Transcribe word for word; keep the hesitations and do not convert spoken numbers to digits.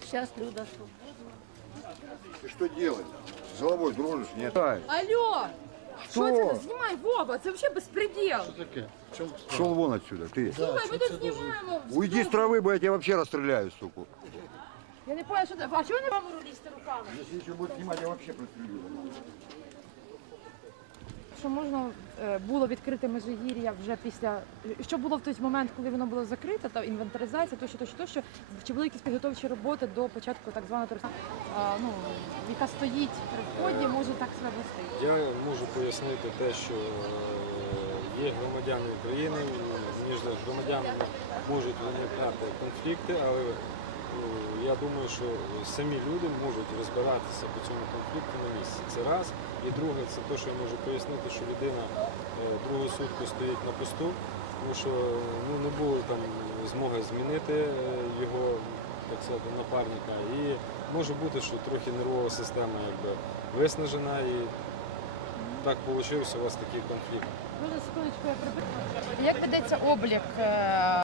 Сейчас Люда свободна. Ты что делаешь? С головой дружишь? Нет. Алло! Что? Що це? Знімай, Вова, це взагалі безпреділ. Шел вон отсюда, ты. Слухай, ми тут знімаємо. Уйди с травы, бо я тебя вообще расстреляю, сука. Я не поняла, що це. А чого не вам лізти руками? Если еще будет снимать, я вообще прострелю. Що можна е, було відкрити Межигір'я вже після, що було в той момент, коли воно було закрите, та інвентаризація, тощо, тощо, тощо, чи були якісь підготовчі роботи до початку так званого туристичного, ну, яка стоїть при вході, може так себе вести? Я можу пояснити те, що е, є громадяни України, між громадянами можуть виникати конфлікти, але ну, я думаю, що самі люди можуть розбиратися по цьому конфлікту на місці. Це раз. І друге, це те, що я можу пояснити, що людина е, другу сутку стоїть на посту, тому що ну, не було там змоги змінити е, його, так сказати, напарника. І може бути, що трохи нервова система якби виснажена і так вийшов у вас такий конфлікт. Секундочку, я припитую. Як ведеться облік